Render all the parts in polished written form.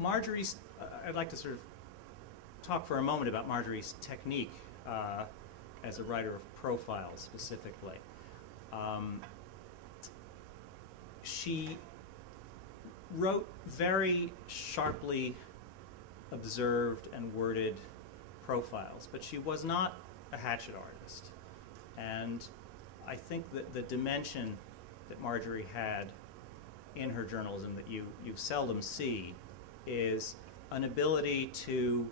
Marjorie's, I'd like to sort of talk for a moment about Marjorie's technique as a writer of profiles specifically. She wrote very sharply observed and worded profiles, but she was not a hatchet artist. And I think that the dimension that Marjorie had in her journalism that you seldom see is an ability to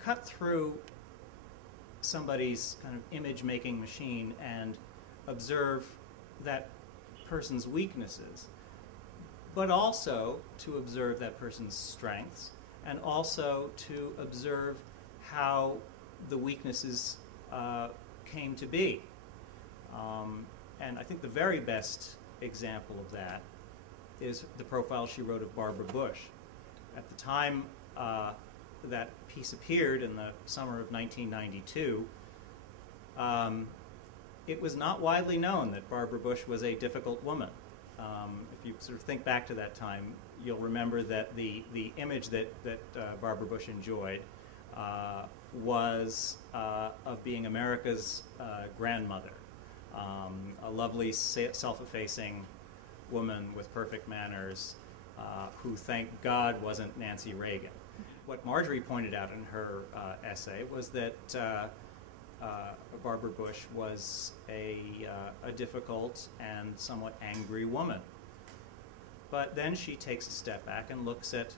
cut through somebody's kind of image-making machine and observe that person's weaknesses, but also to observe that person's strengths, and also to observe how the weaknesses came to be. And I think the very best example of that is the profile she wrote of Barbara Bush. At the time that piece appeared in the summer of 1992, it was not widely known that Barbara Bush was a difficult woman. If you sort of think back to that time, you'll remember that the image that Barbara Bush enjoyed was of being America's grandmother, a lovely, self-effacing woman with perfect manners who, thank God, wasn't Nancy Reagan. What Marjorie pointed out in her essay was that Barbara Bush was a difficult and somewhat angry woman. But then she takes a step back and looks at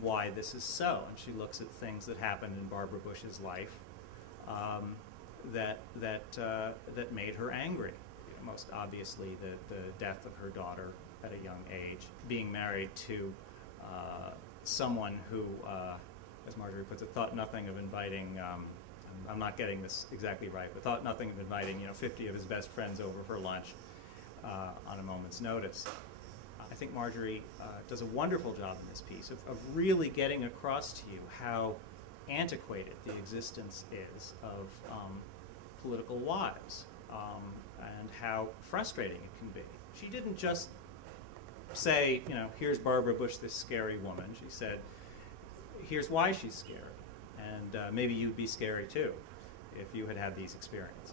why this is so, and she looks at things that happened in Barbara Bush's life that made her angry. Most obviously, the death of her daughter at a young age, being married to someone who, as Marjorie puts it, thought nothing of inviting. I'm not getting this exactly right, but thought nothing of inviting 50 of his best friends over for lunch on a moment's notice. I think Marjorie does a wonderful job in this piece of really getting across to you how antiquated the existence is of political wives and how frustrating it can be. She didn't just say, here's Barbara Bush, this scary woman. She said, here's why she's scary. And maybe you'd be scary too if you had these experiences.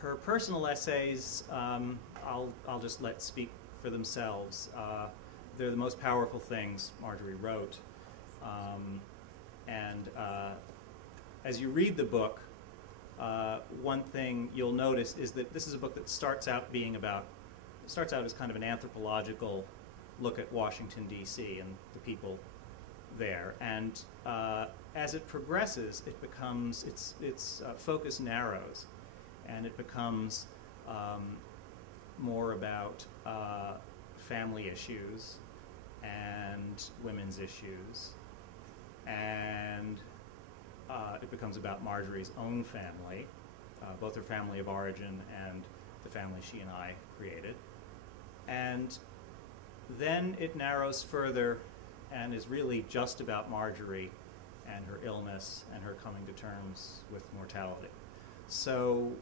Her personal essays, I'll just let speak for themselves. They're the most powerful things Marjorie wrote. As you read the book, one thing you'll notice is that this is a book that starts out as kind of an anthropological look at Washington, D.C. and the people there. And as it progresses, it becomes, its focus narrows, and it becomes more about family issues and women's issues, and it becomes about Marjorie's own family, both her family of origin and the family she and I created. And then it narrows further and is really just about Marjorie and her illness and her coming to terms with mortality. So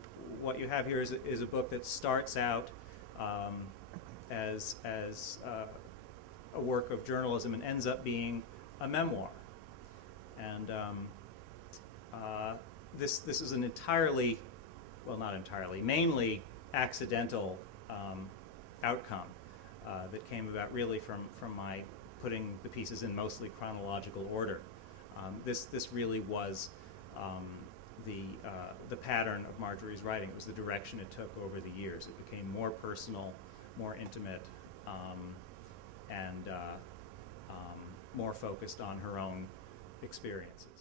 what you have here is a book that starts out as a work of journalism and ends up being a memoir. And this is an entirely, well, not entirely, mainly accidental outcome that came about really from my putting the pieces in mostly chronological order. This really was the pattern of Marjorie's writing. It was the direction it took over the years. It became more personal, more intimate, and more focused on her own experiences.